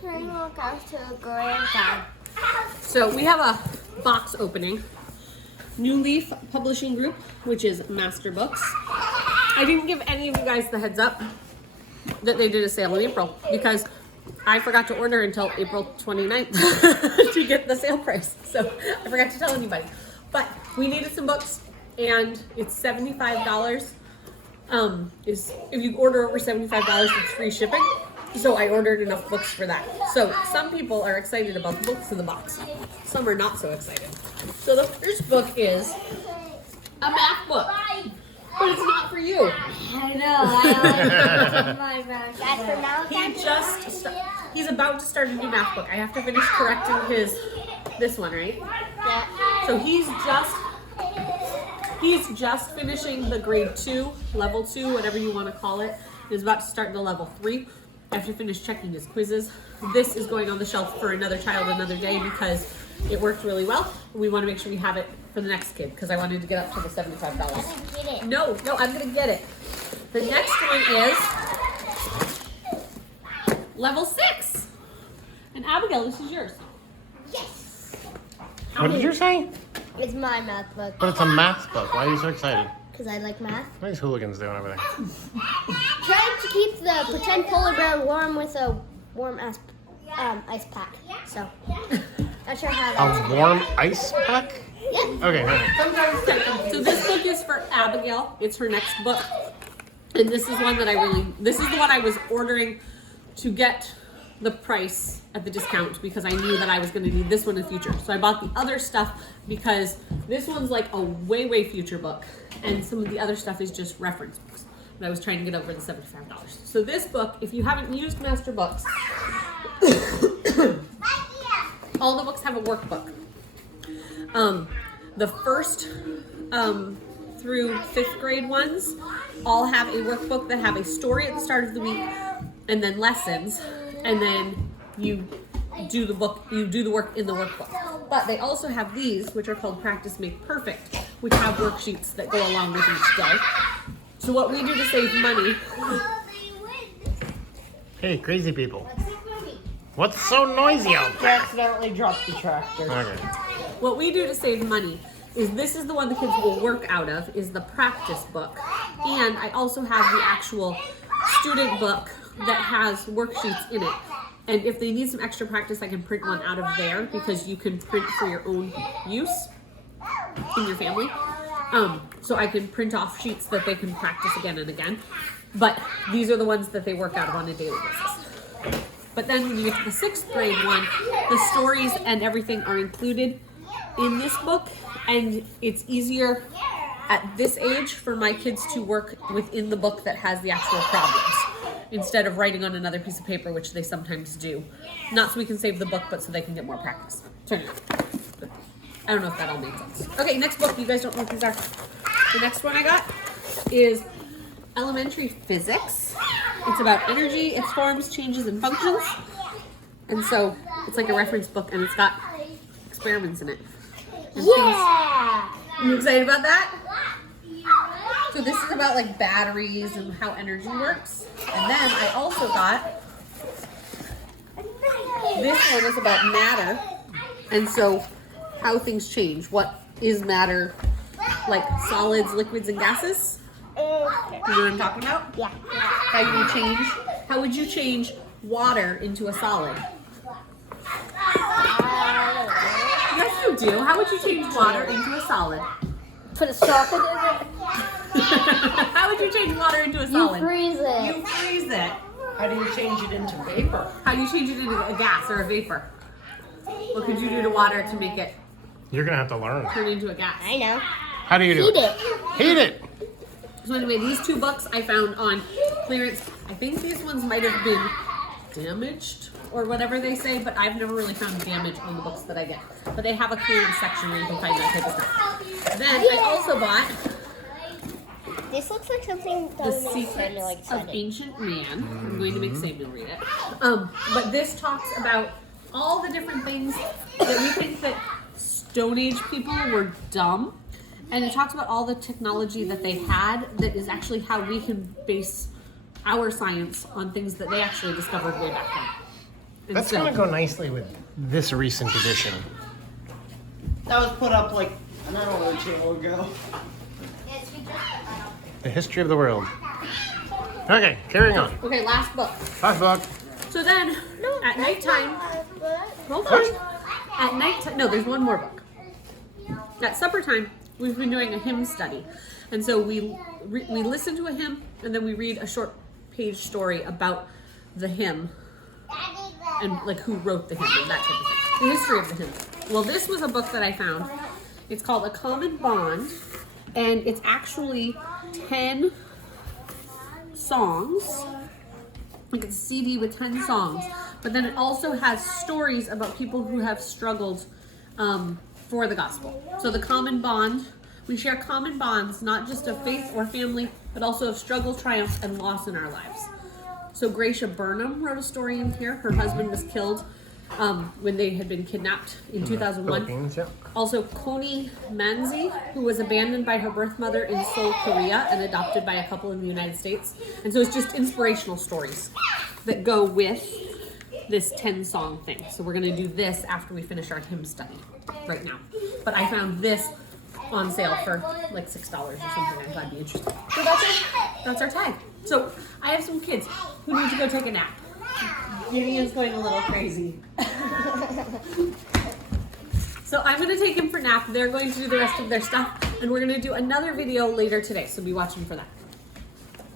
turning look out to a grandson. So we have a box opening. New Leaf Publishing Group, which is Master Books. I didn't give any of you guys the heads up that they did a sale in April because I forgot to order until April 29th to get the sale price. So I forgot to tell anybody. But we needed some books and it's $75. If you order over $75, it's free shipping. So I ordered enough books for that. So some people are excited about the books in the box. Some are not so excited. So the first book is a math book, but it's not for you. I know. I like my math. That's for now. He's about to start a new math book. I have to finish correcting this one, right? Yeah. So he's just finishing the grade 2, level 2, whatever you want to call it. He's about to start the level 3. After finish checking his quizzes. This is going on the shelf for another child another day because it worked really well. We want to make sure we have it for the next kid because I wanted to get up to the $75. No, I'm going to get it. The next one is level 6. And Abigail, this is yours. Yes. What did you say? It's my math book. But it's a math book. Why are you so excited? Because I like math. What are these hooligans doing over there? Trying to keep the pretend polar bear warm with a warm ice pack. So, not sure how that's A warm ice pack? Yeah. Okay. So this book is for Abigail. It's her next book. And this is one that this is the one I was ordering to get the price at the discount because I knew that I was going to need this one in the future. So I bought the other stuff because this one's like a way future book. And some of the other stuff is just reference books. But I was trying to get over the $75. So this book, if you haven't used Master Books, all the books have a workbook. The first through 5th grade ones all have a workbook that have a story at the start of the week and then lessons, and then you do the work in the workbook. But they also have these, which are called Practice Make Perfect, which have worksheets that go along with each day. So what we do to save money. Hey, crazy people. What's so noisy out there? Accidentally dropped the tractor. Okay. What we do to save money is this is the one the kids will work out of, is the practice book. And I also have the actual student book that has worksheets in it. And if they need some extra practice, I can print one out of there because you can print for your own use in your family. So I can print off sheets that they can practice again and again. But these are the ones that they work out of on a daily basis. But then when you get to the 6th grade one, the stories and everything are included in this book. And it's easier at this age for my kids to work within the book that has the actual problems, instead of writing on another piece of paper, which they sometimes do. Not so we can save the book, but so they can get more practice. Turn it on. I don't know if that all made sense. Okay, next book. You guys don't know what these are. The next one I got is Elementary Physics. It's about energy, its forms, changes, and functions. And so it's like a reference book, and it's got experiments in it. And Yeah. you excited about that? So this is about like batteries and how energy works. And then I also got, this one is about matter. And so how things change. What is matter? Like solids, liquids, and gases? You know what I'm talking about? Yeah. How would you change water into a solid? Yes, you do. How would you change water into a solid? Put a socket in it. How would you change water into a solid? You freeze it. You freeze it. How do you change it into vapor? How do you change it into a gas or a vapor? What could you do to water to make it You're gonna have to learn. turn into a gas? I know. How do you do Heat it? it. Heat it. So anyway, these 2 books I found on clearance. I think these ones might have been damaged or whatever they say, but I've never really found damage on the books that I get. But they have a clearance section where you can find that type of stuff. Then I also bought This looks like something that The would make Secrets Samuel of excited. Ancient Man. I'm going to make Samuel read it. But this talks about all the different things that we think that Stone Age people were dumb. And it talks about all the technology that they had that is actually how we can base our science on things that they actually discovered way back then. And That's so, gonna go nicely with this recent edition. That was put up like, I don't know, a channel ago. The history of the world. Okay, carrying on. okay, last book. Last book. So then, at nighttime, hold on. At night, no, there's one more book. At supper time, we've been doing a hymn study, and so we listen to a hymn, and then we read a short page story about the hymn, and like who wrote the hymn and that type of thing, the history of the hymn. Well, this was a book that I found. It's called A Common Bond, and it's actually 10 songs. Like it's a CD with 10 songs, but then it also has stories about people who have struggled for the gospel. So the common bond, we share common bonds, not just of faith or family, but also of struggle, triumph, and loss in our lives. So Gracia Burnham wrote a story in here. Her husband was killed when they had been kidnapped in 2001. Philippines, yeah. Also, Connie Manzi, who was abandoned by her birth mother in Seoul, Korea, and adopted by a couple in the United States. And so it's just inspirational stories that go with this 10-song thing. So we're going to do this after we finish our hymn study right now. But I found this on sale for like $6 or something. I thought it'd be interesting. So that's our tag. So I have some kids who need to go take a nap. Gideon's going a little crazy. So I'm going to take him for nap. They're going to do the rest of their stuff, and we're going to do another video later today, so be watching for that.